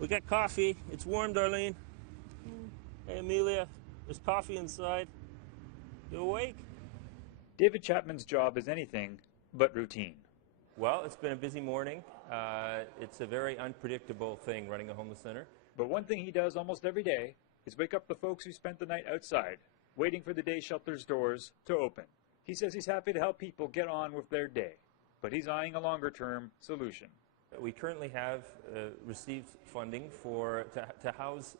We got coffee. It's warm, Darlene. Hey, Amelia. There's coffee inside. You awake? David Chapman's job is anything but routine. Well, it's been a busy morning. It's a very unpredictable thing running a homeless center. But one thing he does almost every day is wake up the folks who spent the night outside, waiting for the day shelter's doors to open. He says he's happy to help people get on with their day, but he's eyeing a longer-term solution. We currently have received funding to house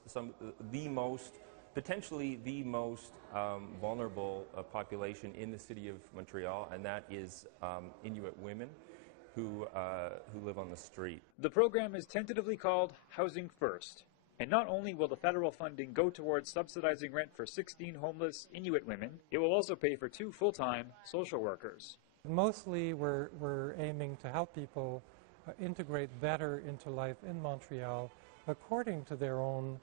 potentially the most vulnerable population in the city of Montreal, and that is Inuit women who live on the street. The program is tentatively called Housing First, and not only will the federal funding go towards subsidizing rent for 16 homeless Inuit women, it will also pay for 2 full-time social workers. Mostly we're aiming to help people integrate better into life in Montreal according to their own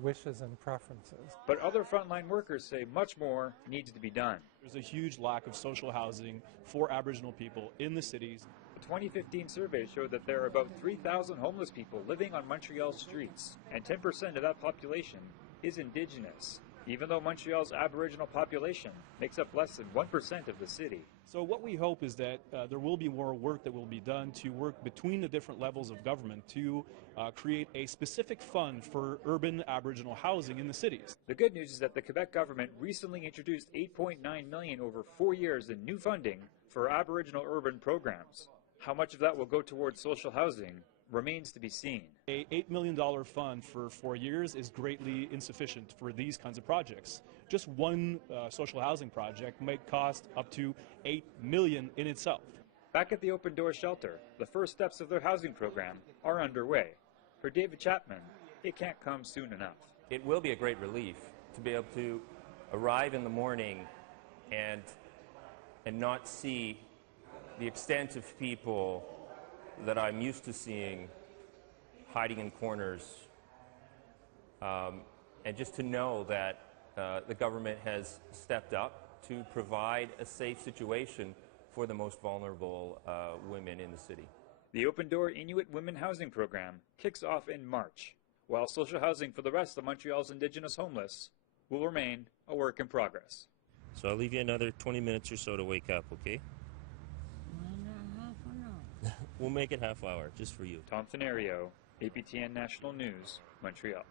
wishes and preferences. But other frontline workers say much more needs to be done. There's a huge lack of social housing for Aboriginal people in the cities. A 2015 survey showed that there are about 3,000 homeless people living on Montreal's streets, and 10% of that population is Indigenous, even though Montreal's Aboriginal population makes up less than 1% of the city. So what we hope is that there will be more work that will be done to work between the different levels of government to create a specific fund for urban Aboriginal housing in the cities. The good news is that the Quebec government recently introduced $8.9 million over 4 years in new funding for Aboriginal urban programs. How much of that will go towards social housing remains to be seen. A $8 million fund for 4 years is greatly insufficient for these kinds of projects. Just one social housing project might cost up to $8 million in itself. Back at the Open Door shelter, the first steps of their housing program are underway. For David Chapman, it can't come soon enough. It will be a great relief to be able to arrive in the morning and not see the extent of people that I'm used to seeing hiding in corners, and just to know that the government has stepped up to provide a safe situation for the most vulnerable women in the city. The Open Door Inuit Women Housing Program kicks off in March, while social housing for the rest of Montreal's Indigenous homeless will remain a work in progress. So I'll leave you another 20 minutes or so to wake up, okay? We'll make it half hour, just for you. Tom Fenario, APTN National News, Montreal.